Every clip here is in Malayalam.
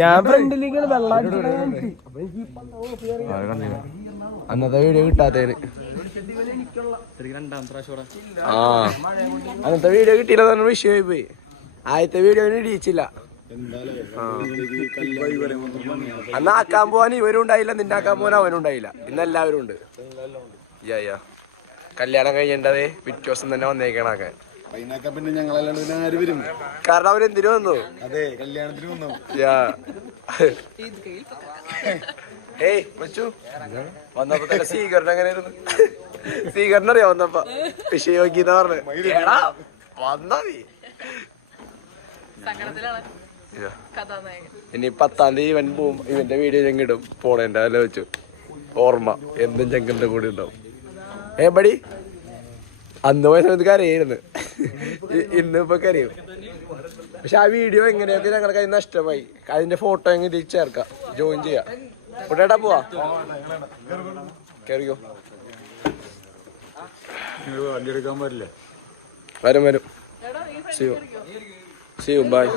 ഞാൻ ഫ്രണ്ടിലേക്ക് വെള്ളം അന്നത്തെ വീഡിയോ കിട്ടാത്തേന്. ആ അന്നത്തെ വീഡിയോ കിട്ടിയില്ല തന്നെ വിഷയമായി പോയി. ആദ്യത്തെ വീഡിയോ ഇടിയിച്ചില്ല. അന്ന് ആക്കാൻ പോവാൻ ഇവരും ഉണ്ടായില്ല, നിന്നെ ആക്കാൻ പോവാൻ അവനും ഉണ്ടായില്ല. ഇന്ന് എല്ലാവരും ഉണ്ട്. കല്യാണം കഴിയേണ്ടതേ പിറ്റേ ദിവസം തന്നെ വന്നേക്കണാക്കാൻ. കാരണം അവരെന്തിനു വന്നു? അതെ, കല്യാണത്തിന് വന്നു. ഏയ് മച്ചു വന്നപ്പോ തന്നെ സ്വീകരണം എങ്ങനെയായിരുന്നു? സ്വീകരണം അറിയാം വന്നപ്പോ വിഷയോഗ്യത പറഞ്ഞു വന്നാ നീ. ഇനി 10-ാം തീയതി ഇവൻ പോവും. ഇവന്റെ വീഡിയോ ചെങ്കിടും പോണേന്റെ അല്ല വെച്ചു ഓർമ്മ എന്തും ചെങ്കലിന്റെ കൂടെ ഉണ്ടാവും. ബടി അന്ന് പോയ സമയത്ത് കരയായിരുന്നു, ഇന്നിപ്പോ കരയും. പക്ഷെ ആ വീഡിയോ എങ്ങനെയൊക്കെ ഞങ്ങളുടെ കയ്യിൽ നഷ്ടമായി. അതിന്റെ ഫോട്ടോ എങ്ങനെ ഇതിൽ ചേർക്കാം, ജോയിൻ ചെയ്യാം. കുട്ടേട്ടാ പോവാ, കേറിക്കോ. വരും വരും. See you, bye.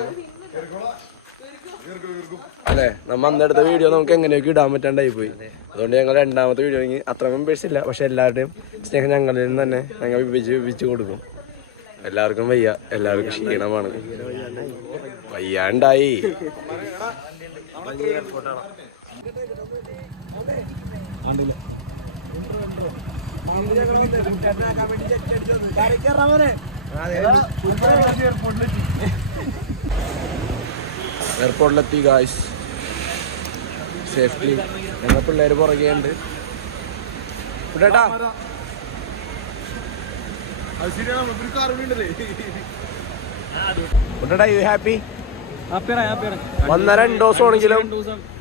അല്ലേ, നമ്മ അന്നെടുത്ത വീഡിയോ നമുക്ക് എങ്ങനെയൊക്കെ ഇടാൻ പറ്റാണ്ടായി പോയി. അതുകൊണ്ട് ഞങ്ങൾ രണ്ടാമത്തെ വീഡിയോ അത്ര മെമ്പേഴ്സ് ഇല്ല, പക്ഷെ എല്ലാവരുടെയും സ്നേഹം ഞങ്ങളിൽ നിന്ന് തന്നെ ഞങ്ങൾ വിഭജിച്ച് കൊടുക്കും. എല്ലാവർക്കും വയ്യ, എല്ലാവർക്കും ക്ഷീണമാണ്, വയ്യാണ്ടായി. എയർപോർട്ടിലെത്തി ഗായ്സ്, സേഫ്റ്റി. ഞങ്ങൾ പിള്ളേർ പുറകെ ഉണ്ട്. കുട്ടേട്ടാ കുട്ടേട്ടാ യു ഹാപ്പി? 1-2 ദിവസമാണെങ്കിലും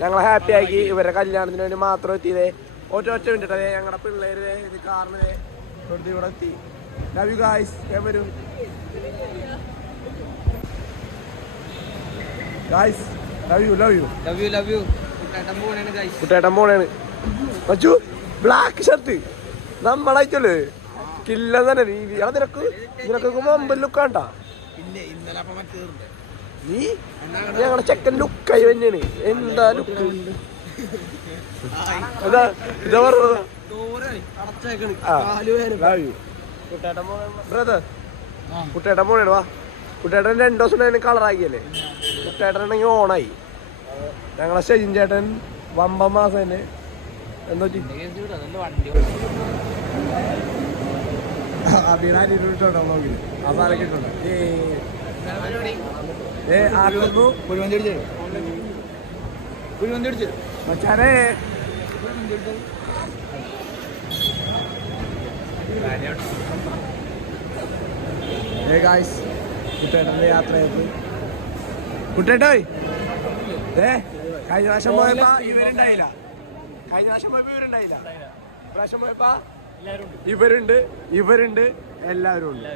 ഞങ്ങളെ ഹാപ്പി ആക്കി. ഇവരുടെ കല്യാണത്തിന് വേണ്ടി മാത്രം എത്തിയതേ. ഒറ്റ മിനിറ്റ് ഞങ്ങളുടെ പിള്ളേര് ഇത് കാറിന് ഇവിടെ എത്തി. Love you guys. വരൂ ഗായ്സ്, ലവ് യു. കുട്ടേട്ടൻ പോണേണ്. മച്ചു ബ്ലാക്ക് ഷർട്ട് നമ്മളയച്ചല്ലേ കില്ല തന്നെ. നിനക്ക് മൊബൈൽ ലുക്കാണ്ടാ നീ? ഞങ്ങളുടെ ചെക്കൻ ലുക്കായി തന്നെയാണ്. എന്താ ലുക്ക്? ഇതാ പറഞ്ഞത്. ബ്രദർ കുട്ടേട്ടൻ പോണേണ്. വാ, കുട്ടേട്ടൻ 2 ദിവസം കളറാക്കിയല്ലേ. കുട്ടേട്ടനാണെങ്കിൽ ഓണായി. ഞങ്ങളെ ഷെജിൻ ചേട്ടൻ വമ്പ മാസം തന്നെ. എന്താ മച്ചാനെ കുട്ടേട്ടൻ്റെ യാത്രയായിട്ട്. കുട്ടേട്ടോ കഴിഞ്ഞ പ്രാവശ്യം പോയപ്പോ ഇവരുണ്ടായില്ല. പ്രാവശ്യം പോയപ്പോ ഇവരുണ്ട് എല്ലാവരും ഉണ്ട്.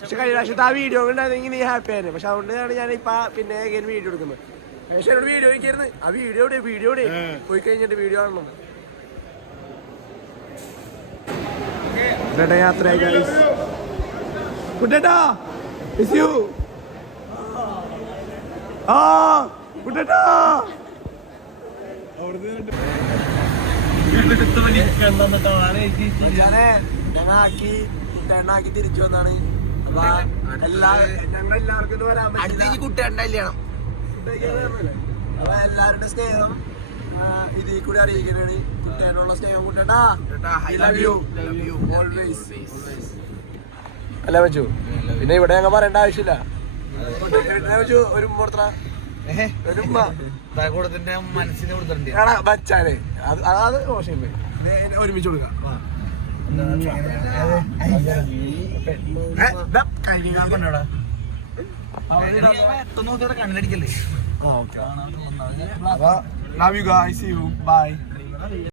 പക്ഷെ കഴിഞ്ഞ പ്രാവശ്യത്തെ ആ വീഡിയോ ഉണ്ടായിരുന്നെങ്കിൽ നീ ഹാപ്പി ആയിരുന്നു. പക്ഷെ അതുകൊണ്ടാണ് ഞാനിപ്പ പിന്നെ വീഡിയോ എടുക്കുന്നത്. പക്ഷെ എന്നോട് വീഡിയോ ഒക്കെയായിരുന്നു. ആ വീഡിയോ പോയി കഴിഞ്ഞിട്ട് വീഡിയോ കാണണം. കുട്ടേട്ട യാത്രയായി ഗൈസ്. കുട്ടേട്ടാ മിസ് യു. കുട്ടേട്ടാ കുട്ടേണ്ണാക്കി തിരിച്ചു വന്നാണ്. ഞങ്ങളെല്ലാവർക്കും വരാൻ പറ്റില്ല. കുട്ടേട്ടൻ്റെ കല്യാണം എല്ലാവരുടെ സ്നേഹം ഇതിൽ കൂടി അറിയിക്കുന്നതാണ്. കുട്ടേനുള്ള സ്നേഹം. കുട്ടേട്ടാ ലവ് യു ഓൾവേസ്. അല്ല വെച്ചു, പിന്നെ ഇവിടെ ഞങ്ങൾ പറയേണ്ട ആവശ്യമില്ല. വെച്ചു ഒരു മനസ്സിന് ബച്ചാനെ അത് മോശം. ഒരുമിച്ച് കൊടുക്കാം. കണ്ണടിക്കല്ലേ. Love you guys. See you. Bye.